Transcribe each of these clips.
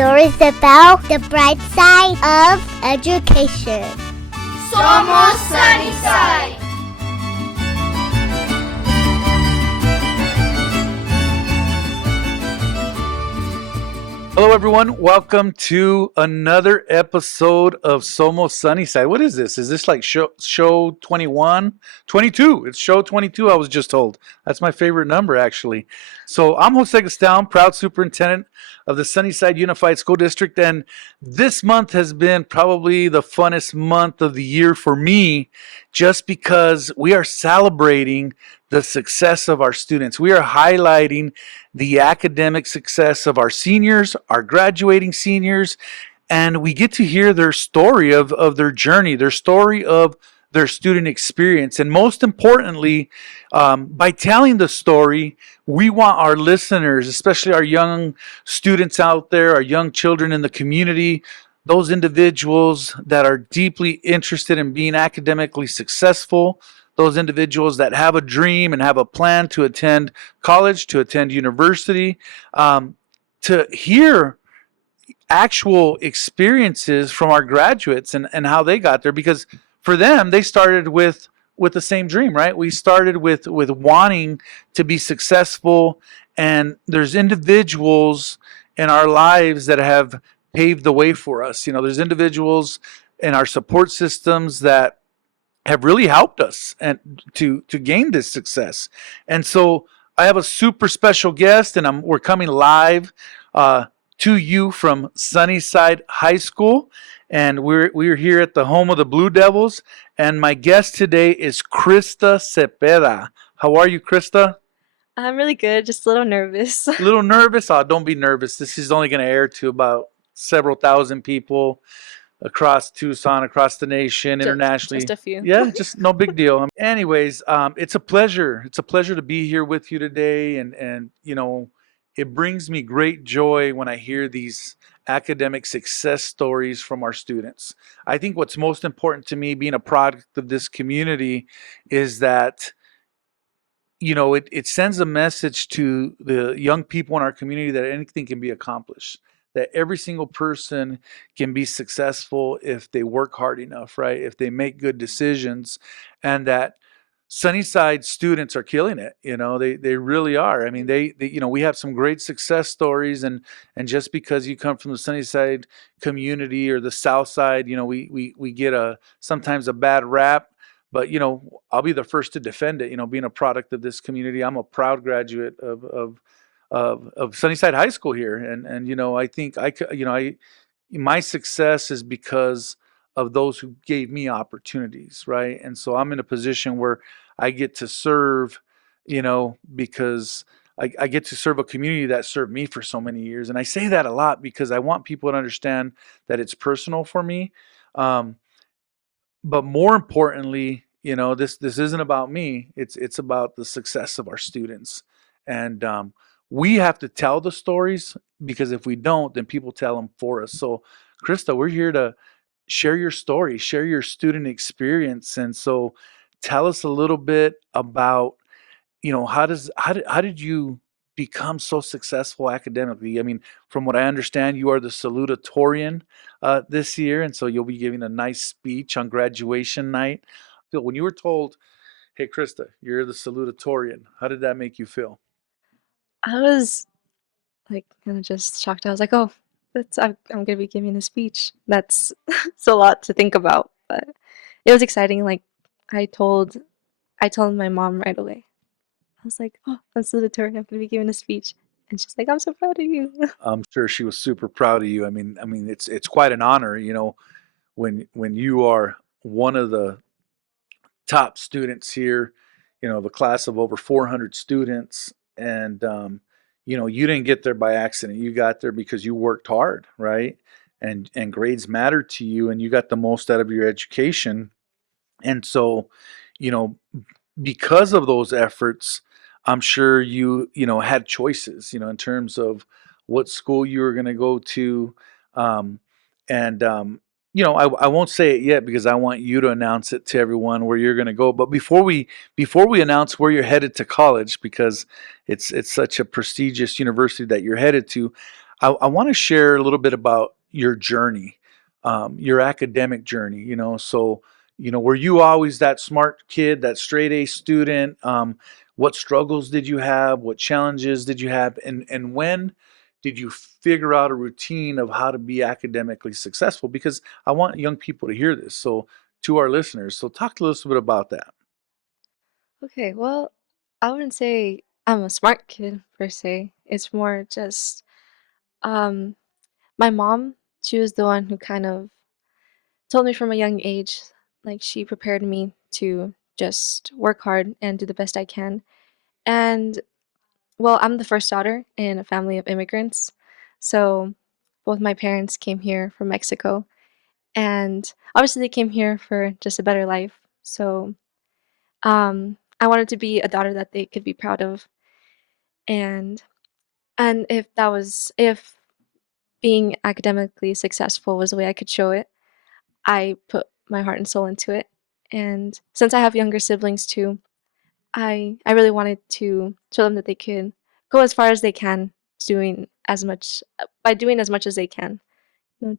stories about the bright side of education. Somos Sunnyside! Hello, everyone. Welcome to another episode of Somos Sunnyside. What is this? Is this like show 21? 22. It's show 22, I was just told. That's my favorite number, actually. So I'm Jose Gaston, proud superintendent of the Sunnyside Unified School District. And this month has been probably the funnest month of the year for me, just because we are celebrating the success of our students. We are highlighting the academic success of our seniors, our graduating seniors, and we get to hear their story of their journey, their story of their student experience. And most importantly, by telling the story, we want our listeners, especially our young students out there, our young children in the community, those individuals that are deeply interested in being academically successful, those individuals that have a dream and have a plan to attend college, to attend university, to hear actual experiences from our graduates and how they got there. Because for them, they started with the same dream, right? We started with wanting to be successful, and there's individuals in our lives that have paved the way for us. You know, there's individuals in our support systems that have really helped us and to gain this success. And so I have a super special guest, and we're coming live to you from Sunnyside High School, and we're here at the home of the Blue Devils. And my guest today is Crista Zepeda. How are you, Crista? I'm really good, just a little nervous. A little nervous? Oh, don't be nervous. This is only going to air to about several thousand people across Tucson, across the nation, internationally. Just a few. Yeah, just no big deal. Anyways, it's a pleasure. It's a pleasure to be here with you today. And you know, it brings me great joy when I hear these academic success stories from our students. I think what's most important to me, being a product of this community, is that, you know, it sends a message to the young people in our community that anything can be accomplished, that every single person can be successful if they work hard enough, right? If they make good decisions, and that Sunnyside students are killing it. You know, they really are. I mean, they you know, we have some great success stories, and just because you come from the Sunnyside community or the South Side, you know, we get sometimes a bad rap. But, you know, I'll be the first to defend it. You know, being a product of this community, I'm a proud graduate of Sunnyside High School here, and you know, I think my success is because of those who gave me opportunities, right? And so I'm in a position where I get to serve, you know, because I get to serve a community that served me for so many years. And I say that a lot because I want people to understand that it's personal for me. But more importantly, you know, this isn't about me. It's about the success of our students. And we have to tell the stories, because if we don't, then people tell them for us. So, Crista, we're here to share your story, share your student experience. And so tell us a little bit about, you know, how did you become so successful academically? I mean, from what I understand, you are the salutatorian this year, and so you'll be giving a nice speech on graduation night. So when you were told, hey, Crista, you're the salutatorian, how did that make you feel? I was like kind of just shocked. I was like, oh, I'm gonna be giving a speech. That's it's a lot to think about, but it was exciting. Like I told my mom right away. I was like, oh, I'm salutatorian. I'm gonna be giving a speech, and she's like, I'm so proud of you. I'm sure she was super proud of you. I mean, it's quite an honor, you know, when you are one of the top students here, you know, the class of over 400 students, and you know, you didn't get there by accident. You got there because you worked hard, right? And grades matter to you, and you got the most out of your education. And so, you know, because of those efforts, I'm sure you know, had choices, you know, in terms of what school you were going to go to. And you know, I won't say it yet because I want you to announce it to everyone where you're going to go. But before we announce where you're headed to college, because it's such a prestigious university that you're headed to, I want to share a little bit about your journey, your academic journey. So were you always that smart kid, that straight A student? What struggles did you have? What challenges did you have? And when did you figure out a routine of how to be academically successful? Because I want young people to hear this. So to our listeners, so talk to us a bit about that. Okay, well, I wouldn't say I'm a smart kid per se. It's more just um my mom, she was the one who kind of told me from a young age, like she prepared me to just work hard and do the best I can. And well, I'm the first daughter in a family of immigrants. So both my parents came here from Mexico, and obviously they came here for just a better life. So I wanted to be a daughter that they could be proud of. And if being academically successful was the way I could show it, I put my heart and soul into it. And since I have younger siblings too, I really wanted to show them that they could go as far as they can, doing as much by doing as much as they can,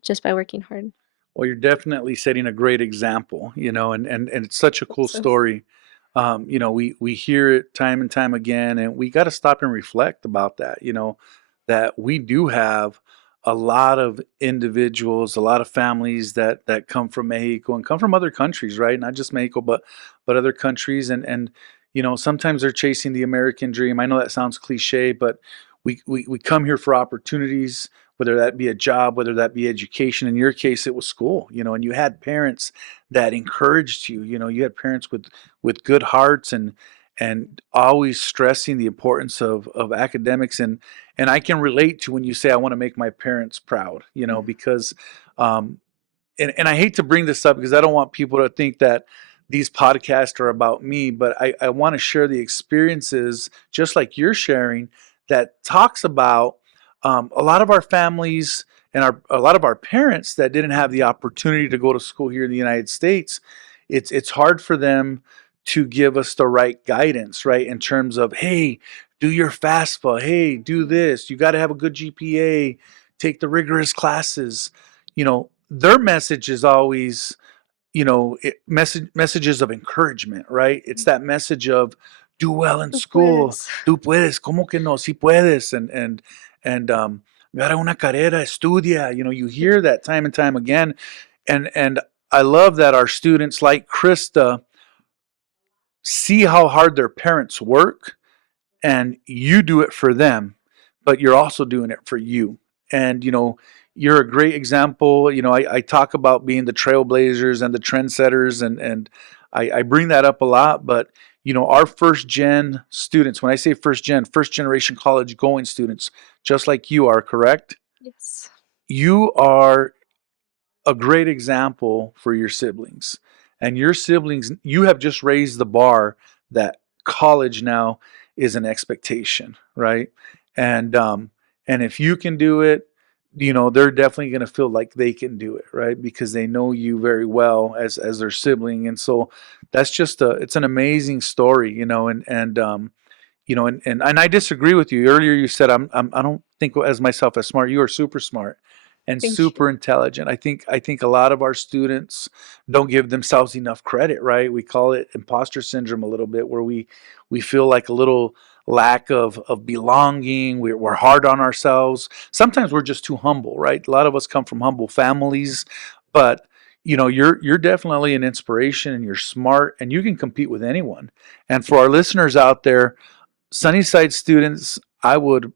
just by working hard. Well, you're definitely setting a great example, and it's such a Hope cool so. story. We hear it time and time again, and we got to stop and reflect about that. That we do have a lot of individuals, a lot of families that come from Mexico and come from other countries, right? Not just Mexico, but other countries, and sometimes they're chasing the American dream. I know that sounds cliche, but we come here for opportunities, whether that be a job, whether that be education. In your case, it was school, and you had parents that encouraged you. You had parents with good hearts and always stressing the importance of academics. And I can relate to when you say I want to make my parents proud, because um, and I hate to bring this up because I don't want people to think that these podcasts are about me, but I want to share the experiences just like you're sharing that talks about a lot of our families and a lot of our parents that didn't have the opportunity to go to school here in the United States. It's hard for them to give us the right guidance, right? In terms of, hey, do your FAFSA, hey, do this, you got to have a good GPA, take the rigorous classes. Their message is always, messages of encouragement, right? It's that message of do well in Tú school, puedes. tú puedes, como que no, si puedes, and agarra una carrera, estudia. You hear that time and time again, and I love that our students like Crista see how hard their parents work, and you do it for them, but you're also doing it for you. And you're a great example. I talk about being the trailblazers and the trendsetters, and I bring that up a lot. But our first gen students, when I say first generation college going students, just like you are, correct? Yes. You are a great example for your siblings. And your siblings, you have just raised the bar that college now is an expectation, right? And if you can do it, they're definitely going to feel like they can do it, right? Because they know you very well as their sibling. And so that's just it's an amazing story, and I disagree with you. Earlier you said I don't think as myself as smart. You are super smart and Thank you. super intelligent. I think a lot of our students don't give themselves enough credit, right? We call it imposter syndrome a little bit, where we feel like a little lack of belonging. We're hard on ourselves. Sometimes we're just too humble, right? A lot of us come from humble families, but you're definitely an inspiration, and you're smart, and you can compete with anyone. And for our listeners out there, Sunnyside students, I would,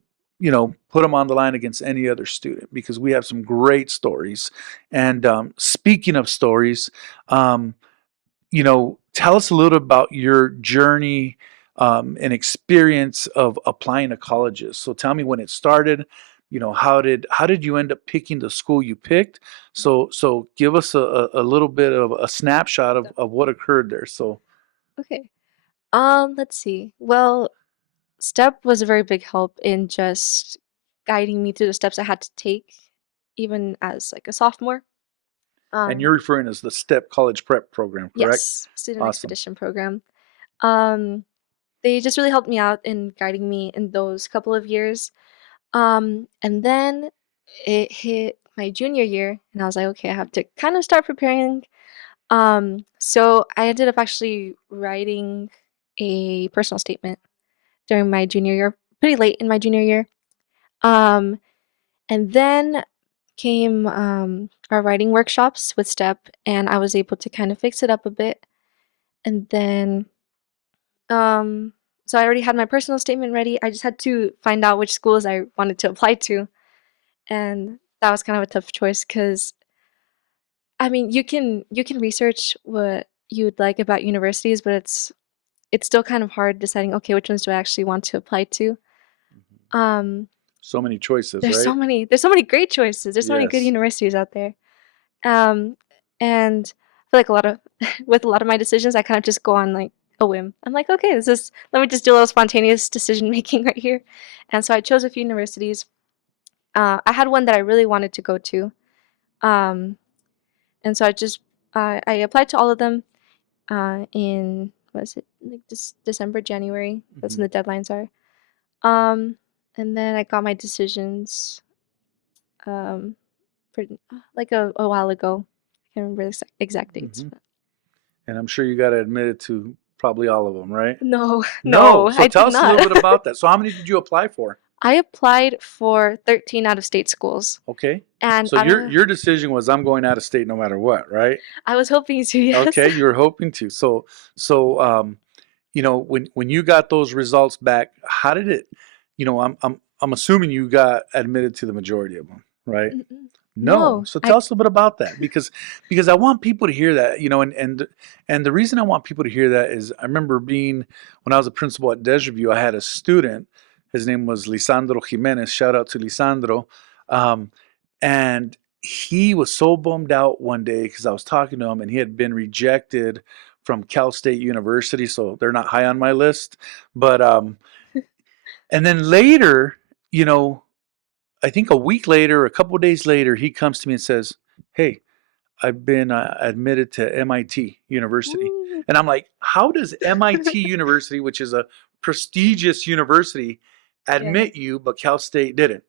put them on the line against any other student because we have some great stories. And speaking of stories, tell us a little about your journey and experience of applying to colleges. So tell me when it started. How did you end up picking the school you picked? So give us a little bit of a snapshot of what occurred there. So Okay. Let's see. Well, STEP was a very big help in just guiding me through the steps I had to take, even as like a sophomore. and Um, you're referring as the STEP College Prep Program, correct? yes, student Awesome. expedition program. Um, they just really helped me out in guiding me in those couple of years. And then it hit my junior year, and I was like, okay, I have to kind of start preparing. So I ended up actually writing a personal statement during my junior year, pretty late in my junior year. Um, and then came our writing workshops with STEP, and I was able to kind of fix it up a bit. And then, um, so I already had my personal statement ready. I just had to find out which schools I wanted to apply to, and that was kind of a tough choice because I mean, you can research what you would like about universities, but it's still kind of hard deciding, okay, which ones do I actually want to apply to? Mhm. Um, So many choices, there's so right? many there's so many great choices. There's so many good Yes. universities out there. Um, and I feel like a lot of with a lot of my decisions, I kind of just go on like a whim. I'm like, okay, let me just do a little spontaneous decision making right here. And so I chose a few universities. I had one that I really wanted to go to. Um, and so I applied to all of them in what is it like December, January. That's Mhm. when the deadlines are. Um, and then I got my decisions um like a while ago. I can't remember the exact dates, Mhm. but And I'm sure you got admitted to probably all of them, right? no, No. no, So I tell did us a not. little bit about that. So how many did you apply for? I applied for 13 out of state schools, Okay. and So your decision was I'm going out of state no matter what, right? I was hoping to, yes. Okay, you were hoping to. So when you got those results back, how did it, I'm assuming you got admitted to the majority of them, right? Mm-mm. No. No, So tell us a little bit about that because I want people to hear that, and the reason I want people to hear that is I remember being when I was a principal at Desreview, I had a student. His name was Lisandro Jimenez. Shout out to Lisandro. Um, and he was so bummed out one day because I was talking to him and he had been rejected from Cal State University, so they're not high on my list. But and then later, you know, I think a week later, a couple of days later, he comes to me and says, "Hey, I've been admitted to MIT University." Ooh, And I'm like, "How does MIT University, which is a prestigious university, yeah, admit you, but Cal State didn't?"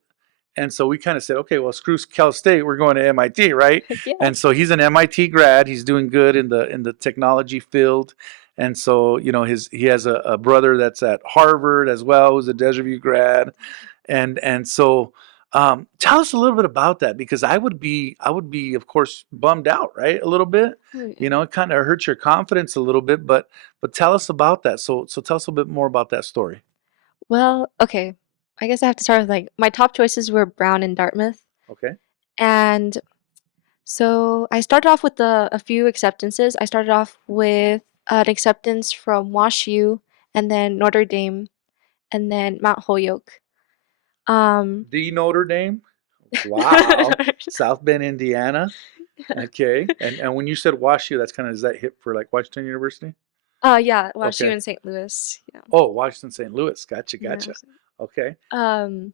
And so we kind of said, okay, well, screw Cal State, we're going to MIT, right? yeah. And so he's an MIT grad. He's doing good in the technology field. And so he has a brother that's at Harvard as well, who's a Desreview grad. And so tell us a little bit about that because I would be of course bummed out, right? A little bit. Oh, yeah. It kind of hurts your confidence a little bit, but tell us about that. So tell us a bit more about that story. Well, okay. I guess I have to start with like my top choices were Brown and Dartmouth. Okay. And so I started off with a few acceptances. I started off with an acceptance from WashU and then Notre Dame and then Mount Holyoke. Um, The Notre Dame. Wow. South Bend, Indiana. Okay. And when you said WashU, that's kind of, is that hip for like Washington University? yeah, WashU Okay. in St. Louis. Yeah, Oh, Washington St. Louis. Gotcha, yeah. gotcha. Okay. Um,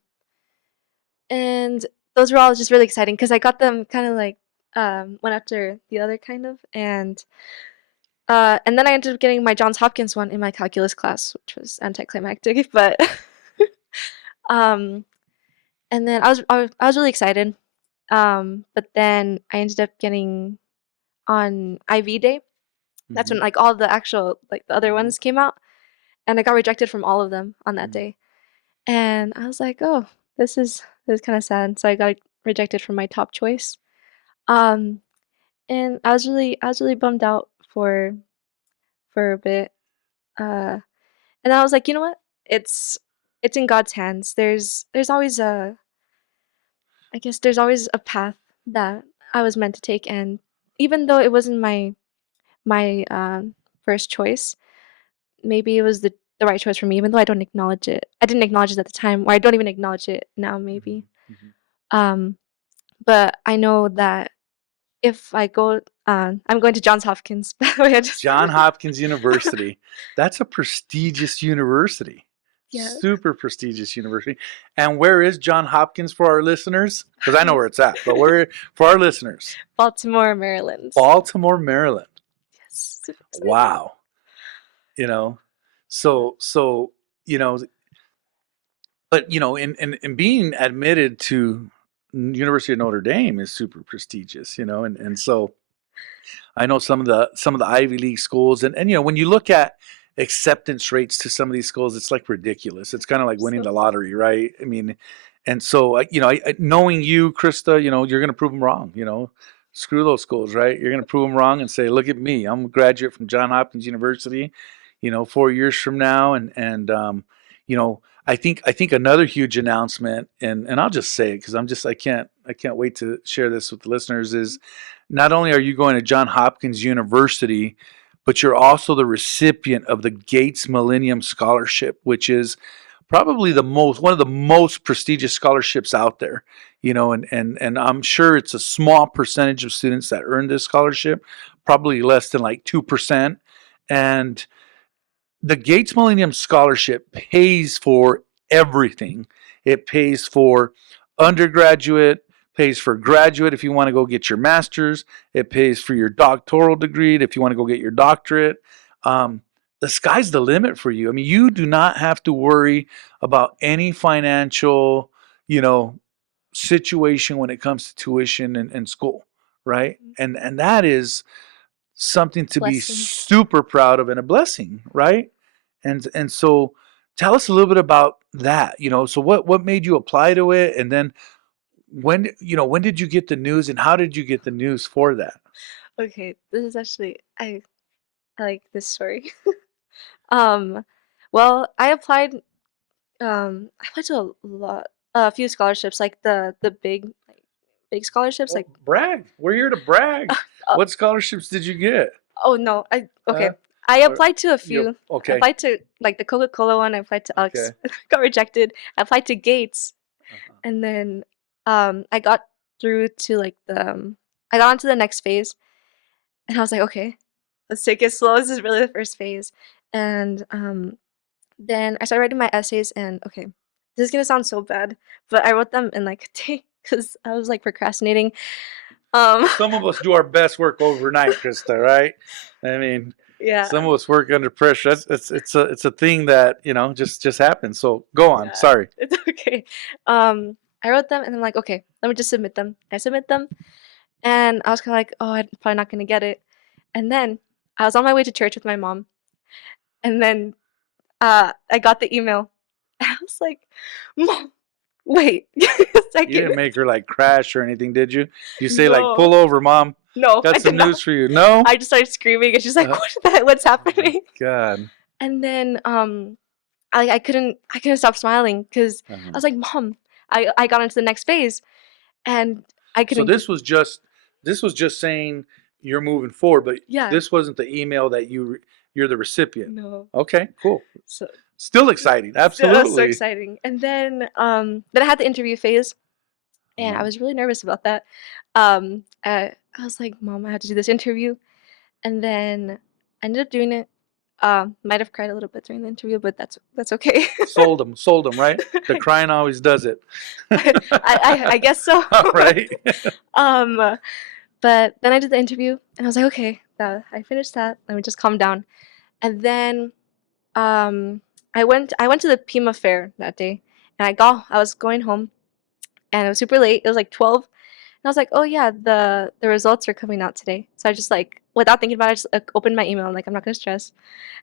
and those were all just really exciting because I got them kind of like one after the other kind of, and then I ended up getting my Johns Hopkins one in my calculus class, which was anticlimactic, but um, and then I was really excited. But then I ended up getting on IV day. That's Mm-hmm. when like all the actual like the other Mm-hmm. ones came out, and I got rejected from all of them on that Mm-hmm. day. And I was like, oh, this is kind of sad. So I got rejected from my top choice. Um, and I was really bummed out for a bit. Uh, and I was like, you know what? It's in God's hands. There's always a I guess there's always a path that I was meant to take, and even though it wasn't my first choice, maybe it was the right choice for me. Even though I don't acknowledge it, I didn't acknowledge it at the time, or I don't even acknowledge it now. Maybe. Mm-hmm. Mm-hmm. Um, but I know that if I go, I'm going to Johns Hopkins. By the way, I just Johns Hopkins University. That's a prestigious university. yeah. Super prestigious university. And where is Johns Hopkins for our listeners? Because I know where it's at, but where for our listeners? Baltimore, Maryland. Baltimore, Maryland. Yes. Super exciting. Wow. You know, so you know, but in being admitted to University of Notre Dame is super prestigious, and so I know some of the Ivy League schools, and when you look at acceptance rates to some of these schools, it's like ridiculous. It's kind of like winning the lottery, right? I mean, and so knowing you, Krista, you're going to prove them wrong. Screw those schools, right? You're going to prove them wrong and say, look at me, I'm a graduate from Johns Hopkins University. 4 years from now, and I think another huge announcement, and I'll just say it because I can't wait to share this with the listeners, is not only are you going to Johns Hopkins University, but you're also the recipient of the Gates Millennium Scholarship, which is probably one of the most prestigious scholarships out there. And I'm sure it's a small percentage of students that earn this scholarship, probably less than like 2%. And the Gates Millennium Scholarship pays for everything. It pays for undergraduate, pays for graduate if you want to go get your master's. It pays for your doctoral degree if you want to go get your doctorate. The sky's the limit for you. I mean, you do not have to worry about any financial, situation when it comes to tuition and school, right? And that is something to be super proud of and a blessing, right? And so tell us a little bit about that, so what made you apply to it, and then when did you get the news, and how did you get the news for that? Okay, this is actually I like this story. Well, I applied to a few scholarships, like the big scholarships, like Brag. We're here to brag. uh, What scholarships did you get? oh no, okay. Uh, I or applied to a you few. I okay? applied to like the Coca-Cola one. I applied to Alex. Okay. Got rejected. I applied to Gates, Uh-huh. and then I got through to I got onto the next phase, and I was like, okay, let's take it slow. This is really the first phase, and then I started writing my essays, and okay, this is gonna sound so bad, but I wrote them in like a day because I was like procrastinating. Um, Some of us do our best work overnight, Krista, right? I mean, yeah, some of us work under pressure. It's a thing that just happens. So go on. yeah, Sorry. it's okay. I wrote them, and I'm like, okay, let me just submit them. I submit them, and I was kind of like, oh, I'm probably not gonna get it. And then I was on my way to church with my mom, and then I got the email. I was like, Mom, wait a You second. didn't make her like crash or anything, did you? You say like, No, pull over, Mom. no, I Got did some not. news for you. No? I just started screaming, and she's like, Uh, "What the heck? What's oh my happening?" God. And then I couldn't stop smiling because I Uh-huh. was like, "Mom, I got into the next phase, and I So couldn't." this was just saying you're moving forward, but Yeah, this wasn't the email that you're the recipient. no. Okay, cool. So Still exciting. that was so Absolutely. exciting. And then I had the interview phase, and I Uh-huh. was really nervous about that. I was like, "Mom, I have to do this interview," and then I ended up doing it. Might have cried a little bit during the interview, but that's okay. Sold them, right? The crying always does it. I guess so. All right. Um, but then I did the interview, and I was like, okay, I finished that. Let me just calm down. And then I went to the Pima Fair that day, and I was going home, and it was super late. It was like 12. And I was like, oh yeah, the results are coming out today. So I just without thinking about it, I just opened my email. I'm like, I'm not gonna stress.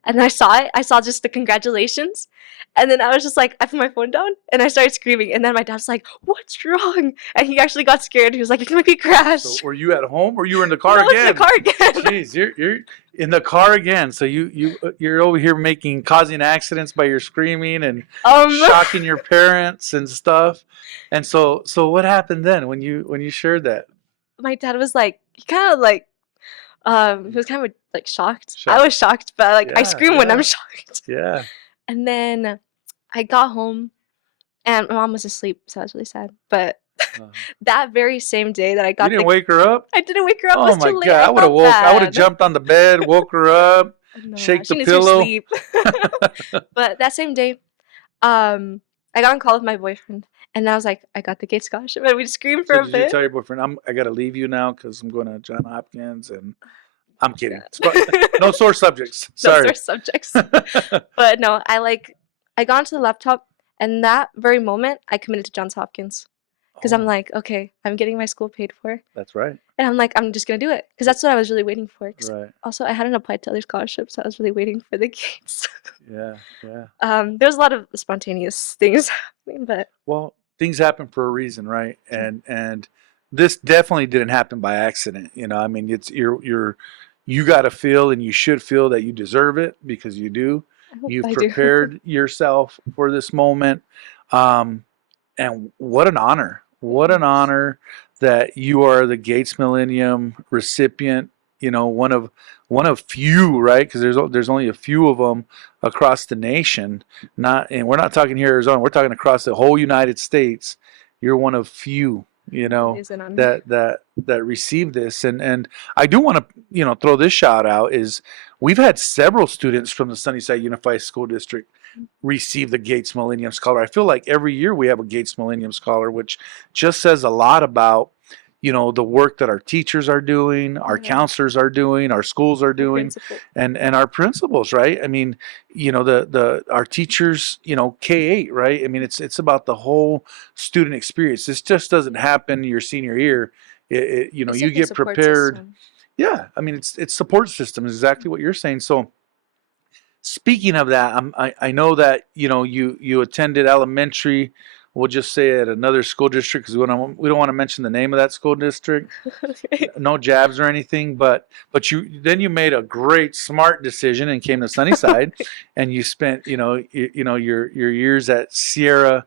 And then I saw it. I saw just the congratulations. And then I was just like, I put my phone down and I started screaming. And then my dad's like, what's wrong? And he actually got scared. He was like, you're gonna make me crash. So were you at home or you were in the No, car I was in the again? car again. Jeez, you're in the car again. So you're over here causing accidents by your screaming and shocking your parents and stuff. And so what happened then when you shared that? My dad was like, he kind of he was kind of like shocked. I Shocked. was shocked, but I Yeah, scream when yeah, I'm shocked. yeah. And then I got home, and my mom was asleep, so I was really sad. But Uh, that very same day that I you got didn't wake her up? I didn't wake her up. It Oh was my too late. God! I I would have felt jumped on the bed, woke her up, no, shake she the needs her pillow. sleep. But that same day, I got on call with my boyfriend, and I was like, I got the Gates Scholarship, and we screamed for So a did you bit. tell your boyfriend, I got to leave you now because I'm going to Johns Hopkins? And I'm kidding. No sore subjects. Those Sorry. are subjects. But no, I got onto the laptop, And that very moment, I committed to Johns Hopkins because I'm Oh, like, okay, I'm getting my school paid for, that's right. and I'm like, I'm just gonna do it because that's what I was really waiting for. 'Cause Right. also, I hadn't applied to other scholarships, so I was really waiting for the Gates. Yeah. Yeah. There's a lot of spontaneous things happening, but Well, things happen for a reason, right? yeah, And this definitely didn't happen by accident. I mean, it's you got to feel and you should feel that you deserve it because you do. I hope You've I do. prepared yourself for this moment. Um, and what an honor. What an Yes. honor that you are the Gates Millennium recipient, one of few, right? Because there's only a few of them across the nation. And we're not talking here in Arizona. We're talking across the whole United States. You're one of few, It is an honor. that receive this. And I do want to throw this shout out is we've had several students from the Sunnyside Unified School District receive the Gates Millennium Scholar. I feel like every year we have a Gates Millennium Scholar, which just says a lot about the work that our teachers are doing, our Yeah. counselors are doing, our schools are Our doing, principal. and our principals, right? I mean, the our teachers, K-8, right? I mean, it's about the whole student experience. This just doesn't happen your senior year. It's You like a get support prepared. system. Yeah, I mean, it's support system is exactly what you're saying. So speaking of that, I know that you attended elementary. We'll just say at another school district because we don't want to mention the name of that school district. Okay. No jabs or anything, but you made a great smart decision and came to Sunnyside, and you spent your years at Sierra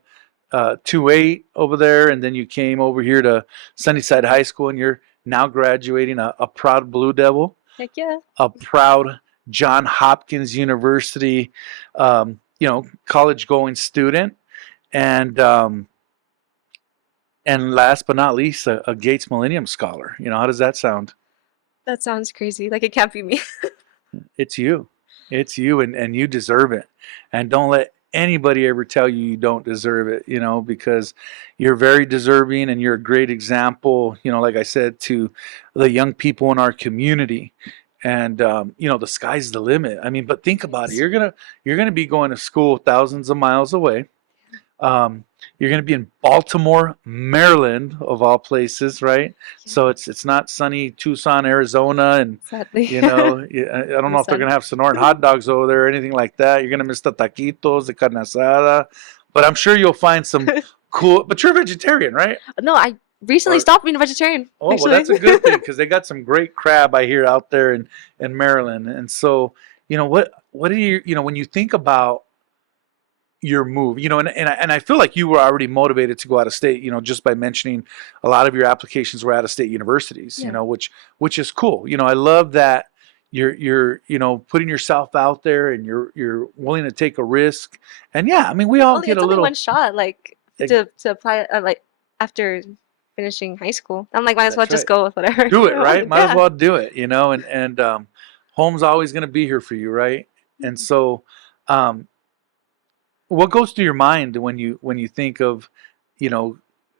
2-8 over there, and then you came over here to Sunnyside High School, and you're now graduating a proud Blue Devil, Heck yeah. a proud Johns Hopkins University, college going student, and last but not least, a Gates Millennium Scholar. How does that sound? That sounds crazy. Like it can't be me. It's you, and you deserve it. And don't let anybody ever tell you you don't deserve it. Because you're very deserving, and you're a great example. Like I said, to the young people in our community. And the sky's the limit. I mean, but think about it. You're gonna be going to school thousands of miles away. You're gonna be in Baltimore, Maryland, of all places, right? So it's not sunny Tucson, Arizona, and Sadly. I don't know if they're gonna have Sonoran hot dogs over there or anything like that. You're gonna miss the taquitos, the carne asada, but I'm sure you'll find some cool. But you're a vegetarian, right? No, I recently Or- stopped being a vegetarian. Oh, actually. well, that's a good thing because they got some great crab I hear out there in Maryland. And so, what do you when you think about your move, and I feel like you were already motivated to go out of state, just by mentioning a lot of your applications were out of state universities, Yeah. which is cool. I love that you're putting yourself out there and you're willing to take a risk. And yeah, I mean, we all Only, get it's a only little one shot, like Ex- to apply, like after finishing high school. I'm like, might as well That's just right. go with whatever. Do it, right? Might as Yeah. well do it, and home's always going to be here for you, right? And so, what goes through your mind when you think of,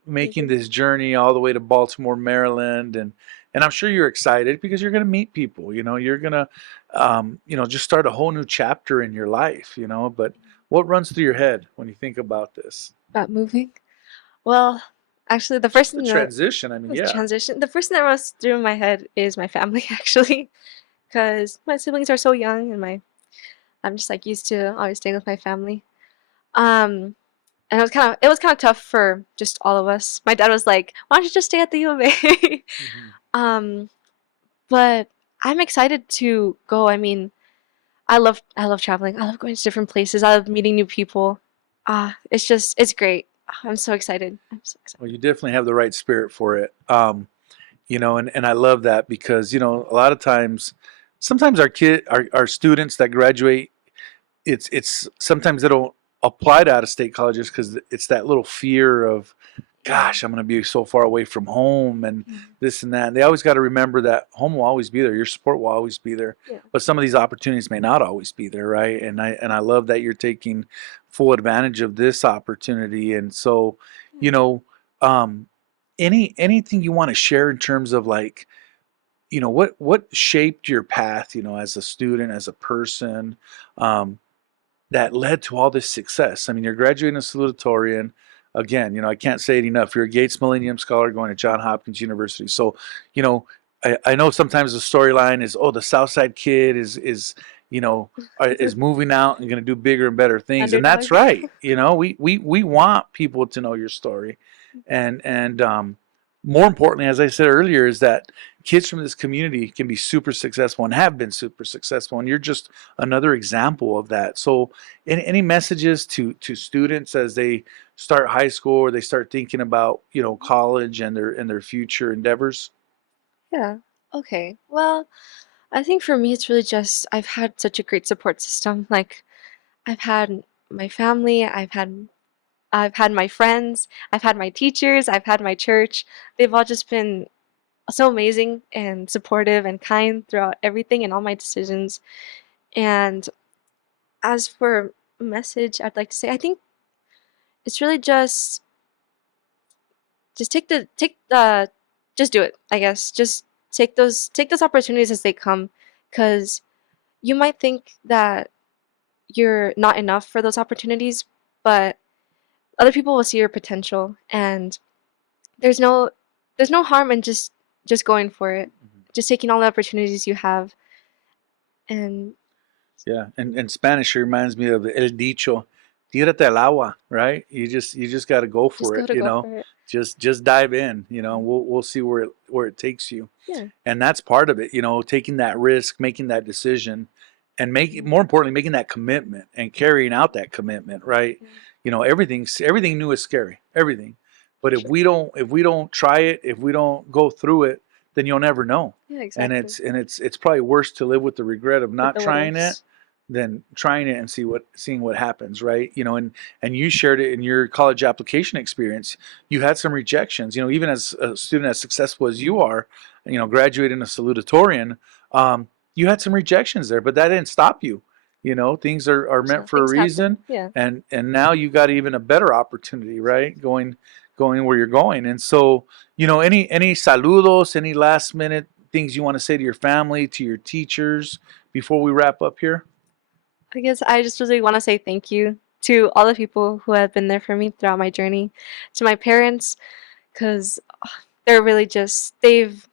making this journey all the way to Baltimore, Maryland, and I'm sure you're excited because you're going to meet people, you're going to, just start a whole new chapter in your life, but what runs through your head when you think about this? About moving. Well, actually, the first The thing that transition, I mean, was yeah. transition. The first thing that runs through my head is my family, actually, because my siblings are so young, and I'm just like used to always staying with my family. And it was kind of tough for just all of us. My dad was like, "Why don't you just stay at the U of A?" Mhm. Um, but I'm excited to go. I mean, I love traveling. I love going to different places. I love meeting new people. It's great. I'm so excited. I'm so excited. Well, you definitely have the right spirit for it. And I love that because, a lot of times, sometimes our students that graduate, it's sometimes they don't apply to out of state colleges because it's that little fear of, gosh, I'm going to be so far away from home and this and that. And they always got to remember that home will always be there. Your support will always be there. Yeah. But some of these opportunities may not always be there, right? And I love that you're taking full advantage of this opportunity. And so, um, anything you want to share in terms of like, what shaped your path, as a student, as a person, that led to all this success. I mean, you're graduating a salutatorian. Again, I can't say it enough. You're a Gates Millennium Scholar going to Johns Hopkins University. So, I know sometimes the storyline is, oh, the Southside kid is moving out and going to do bigger and better things, and that's Underdog. right. We want people to know your story, and more importantly, as I said earlier, is that kids from this community can be super successful and have been super successful, and you're just another example of that. So, any messages to students as they start high school or they start thinking about college and their future endeavors? Yeah. Okay. Well, I think for me, it's really just I've had such a great support system. Like, I've had my family, I've had my friends, I've had my teachers, I've had my church. They've all just been so amazing and supportive and kind throughout everything and all my decisions. And as for a message, I'd like to say, I think it's really just take the just do it, I guess. Just take those opportunities as they come, because you might think that you're not enough for those opportunities, but other people will see your potential, and there's no there's no harm in just going for it. Just taking all the opportunities you have, and Yeah, and Spanish reminds me of el dicho, "Tírate al agua," right? You just got to go just for it. gotta go for it. Just dive in. We'll see where it takes you, Yeah. and that's part of it. Taking that risk, making that decision, and more importantly, making that commitment and carrying out that commitment. Right? Yeah. Everything new is scary. Everything, but For if sure. we don't try it, if we don't go through it, then you'll never know. Yeah, And exactly. it's probably worse to live with the regret of With not the what trying it ifs. than trying it and seeing what happens, right? And you shared it in your college application experience. You had some rejections, even as a student as successful as you are, graduating a salutatorian. You had some rejections there, but that didn't stop you. Things are So meant for a things happen. reason, Yeah. and now you got even a better opportunity, right? Going where you're going. And so, any saludos, any last minute things you want to say to your family, to your teachers before we wrap up here? I guess I just really want to say thank you to all the people who have been there for me throughout my journey, to my parents, because they're really just they've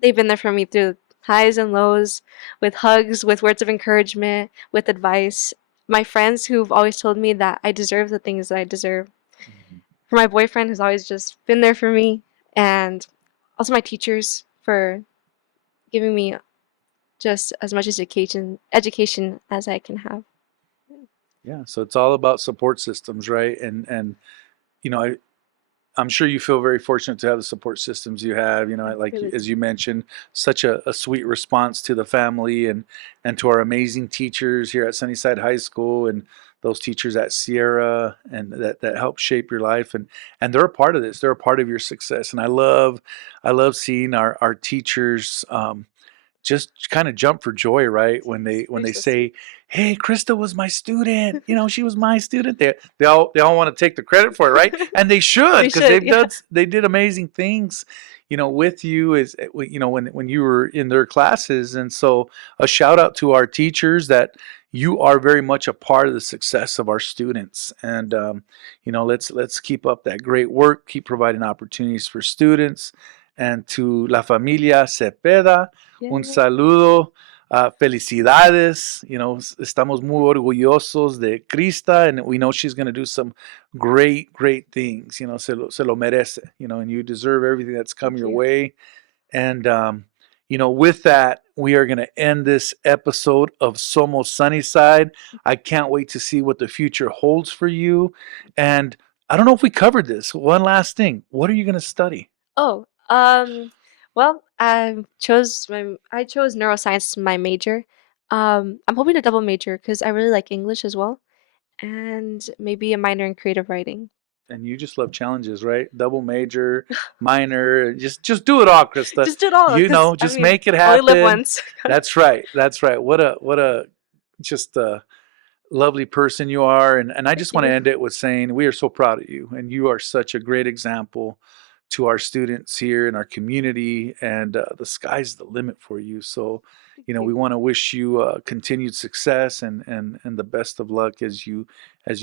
been there for me through highs and lows, with hugs, with words of encouragement, with advice. My friends who've always told me that I deserve the things that I deserve. For my boyfriend who's always just been there for me, and also my teachers for giving me just as much education as I can have. Yeah, so it's all about support systems, right? And you know, I, I'm sure you feel very fortunate to have the support systems you have. I Like really as do. you mentioned, such a sweet response to the family and to our amazing teachers here at Sunnyside High School and those teachers at Sierra and that help shape your life and they're a part of this. They're a part of your success. And I love seeing our teachers. Just kind of jump for joy, right? When they when They're they so sweet. say, "Hey, Krista was my student. She was my student." They all want to take the credit for it, right? And they should They because should, yeah. they did amazing things, with you as when you were in their classes. And so a shout out to our teachers that you are very much a part of the success of our students. And let's keep up that great work. Keep providing opportunities for students. And to La Familia Cepeda, un Yeah. saludo, felicidades. Estamos muy orgullosos de Crista, and we know she's going to do some great, great things. Se lo merece. And you deserve everything that's come Thank your you. way. And with that, we are going to end this episode of Somos Sunnyside. I can't wait to see what the future holds for you. And I don't know if we covered this. One last thing. What are you going to study? Oh, well, I chose neuroscience as my major. I'm hoping to double major because I really like English as well, and maybe a minor in creative writing. And you just love challenges, right? Double major, minor, just do it all, Krista. Just do it all, because I Just mean, make it only live happen. once. That's right. That's right. What a just lovely person you are. And I Thank just want to you. end it with saying we are so proud of you, and you are such a great example to our students here in our community, and the sky's the limit for you. So, we want to wish you continued success and the best of luck as you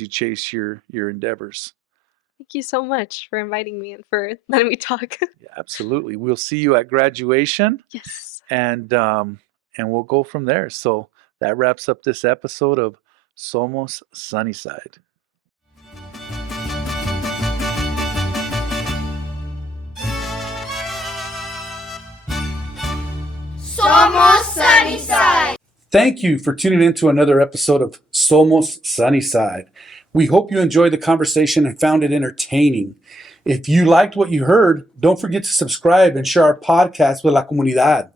chase your endeavors. Thank you so much for inviting me and for letting me talk. Yeah, absolutely. We'll see you at graduation, Yes. and we'll go from there. So that wraps up this episode of Somos Sunnyside. Somos Sunnyside. Thank you for tuning in to another episode of Somos Sunnyside. We hope you enjoyed the conversation and found it entertaining. If you liked what you heard, don't forget to subscribe and share our podcast with la comunidad.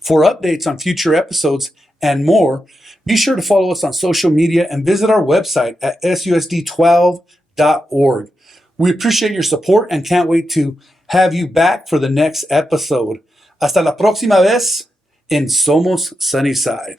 For updates on future episodes and more, be sure to follow us on social media and visit our website at susd12.org. We appreciate your support and can't wait to have you back for the next episode. Hasta la próxima vez en Somos Sunnyside.